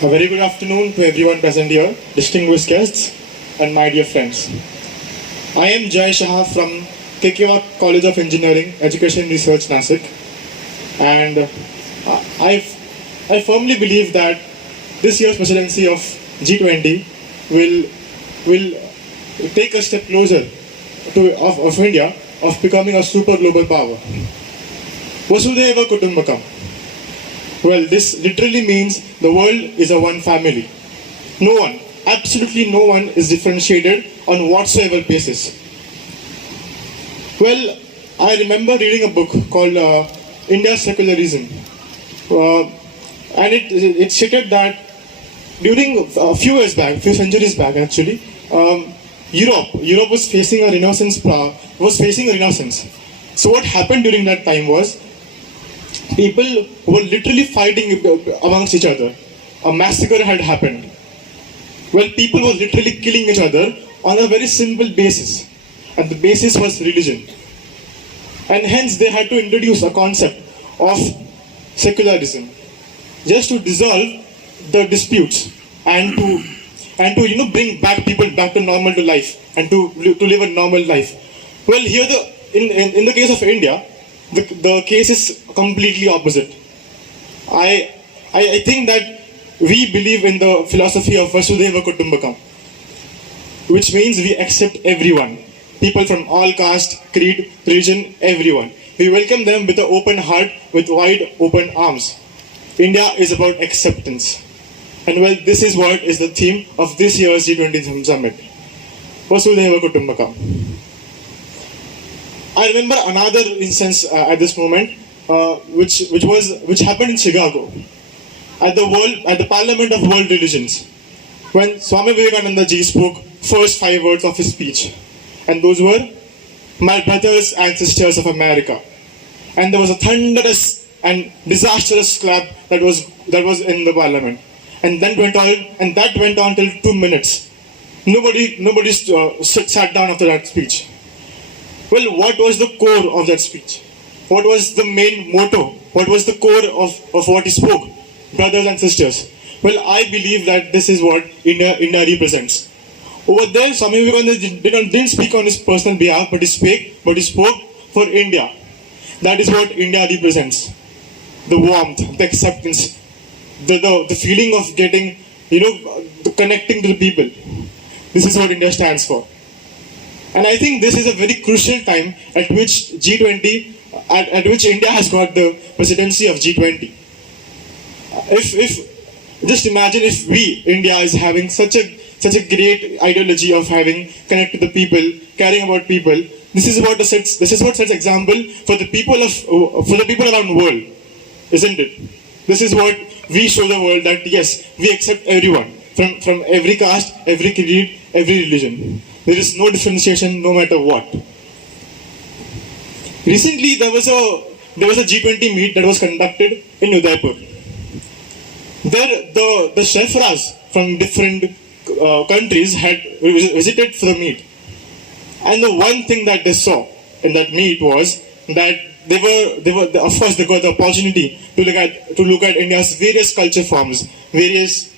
A very good afternoon to everyone present here, distinguished guests, and my dear friends. I am Jai Shah from College of Engineering, Education Research, Nasik, and I firmly believe that this year's presidency of G20 will take a step closer of India of becoming a super global power. Vasudhaiva Kutumbakam. Well, this literally means the world is a one family. No one, absolutely no one is differentiated on whatsoever basis. Well, I remember reading a book called India's Secularism. And it stated that during a few years back, few centuries back actually, Europe was facing a renaissance. So what happened during that time was people were literally fighting amongst each other. A massacre had happened. Well, people were literally killing each other on a very simple basis. And the basis was religion. And hence they had to introduce a concept of secularism, just to dissolve the disputes and to bring back people back to normal to life and to live a normal life. Well, here in the case of India, the case is completely opposite. I think that we believe in the philosophy of Vasudhaiva Kutumbakam, which means we accept everyone, people from all caste, creed, religion, everyone. We welcome them with an open heart, with wide open arms. India is about acceptance. And well, this is what is the theme of this year's G20 summit. Vasudhaiva Kutumbakam. I remember another instance at this moment, which happened in Chicago, at the Parliament of World Religions, when Swami Vivekananda ji spoke first 5 words of his speech, and those were, "My brothers and sisters of America," and there was a thunderous and disastrous clap that was in the Parliament, and that went on till 2 minutes. Nobody sat down after that speech. Well, what was the core of that speech? What was the main motto? What was the core of what he spoke? Brothers and sisters. Well, I believe that this is what India represents. Over there, Swami Vivekananda didn't speak on his personal behalf, but he spoke for India. That is what India represents. The warmth, the acceptance, the feeling of getting, connecting to the people. This is what India stands for. And I think this is a very crucial time at which G20, at which India has got the presidency of G20. Just imagine if we, India, is having such a great ideology of having connect to the people, caring about people. This is what sets example for the people around the world, isn't it? This is what we show the world, that yes, we accept everyone from every caste, every creed, every religion. There is no differentiation, no matter what. Recently, there was a G20 meet that was conducted in Udaipur. There, the chefs from different countries had visited for the meet, and the one thing that they saw in that meet was that they got the opportunity to look at India's various culture forms, various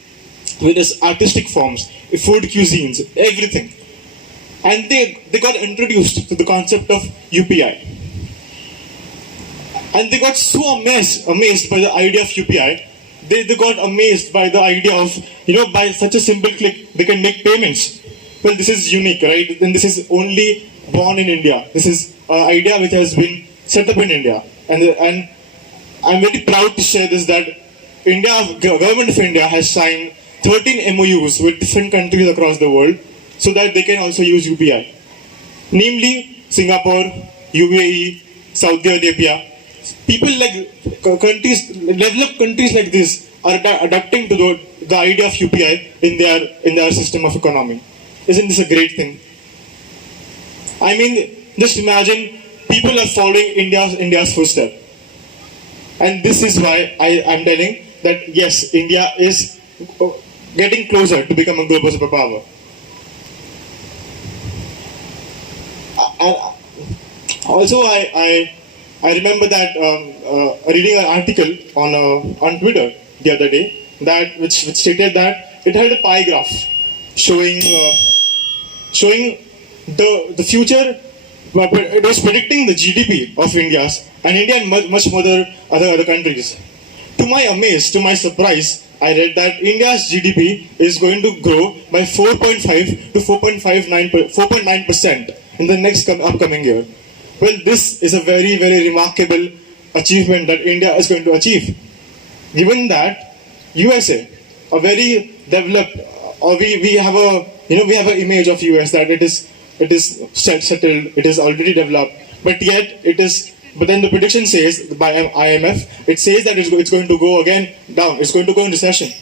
artistic forms, food cuisines, everything. And they got introduced to the concept of UPI. And they got so amazed by the idea of UPI. They got amazed by the idea of, by such a simple click, they can make payments. Well, this is unique, right? And this is only born in India. This is an idea which has been set up in India. And I'm very proud to share this, that government of India has signed 13 MOUs with different countries across the world, so that they can also use UPI. Namely, Singapore, UAE, Saudi Arabia. People developed countries like this are adapting to the idea of UPI in their system of economy. Isn't this a great thing? I mean, just imagine people are following India's footsteps. And this is why I am telling that yes, India is getting closer to become a global superpower. Also, I remember that reading an article on Twitter the other day which stated that it had a pie graph showing the future. But it was predicting the GDP of India's and India and much other countries. To my amaze, to my surprise, I read that India's GDP is going to grow by 4.5 to 4.9% in the next upcoming year. Well, this is a very remarkable achievement that India is going to achieve. Given that USA, a very developed, or we have a we have an image of US that it is settled, it is already developed, but yet it is. But then the prediction says by IMF, it says that it's going to go again down. It's going to go in recession.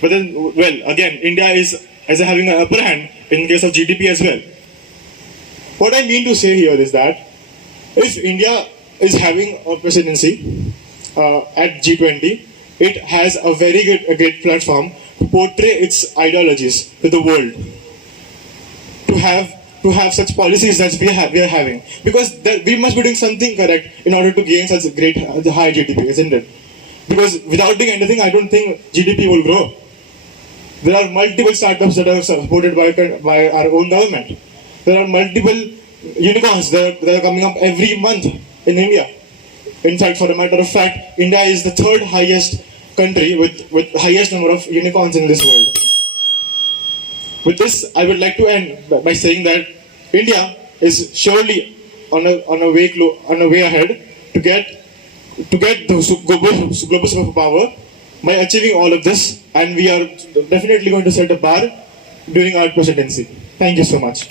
But then, well, again, India is having an upper hand in case of GDP as well. What I mean to say here is that if India is having a presidency at G20, it has a great platform to portray its ideologies to the world. To have such policies that we are having, because we must be doing something correct in order to gain such a high GDP, isn't it? Because without doing anything, I don't think GDP will grow. There are multiple startups that are supported by our own government. There are multiple unicorns that are coming up every month in India. In fact, for a matter of fact, India is the third highest country with highest number of unicorns in this world. With this, I would like to end by saying that India is surely on a way ahead to get the global superpower by achieving all of this, and we are definitely going to set a bar during our presidency. Thank you so much.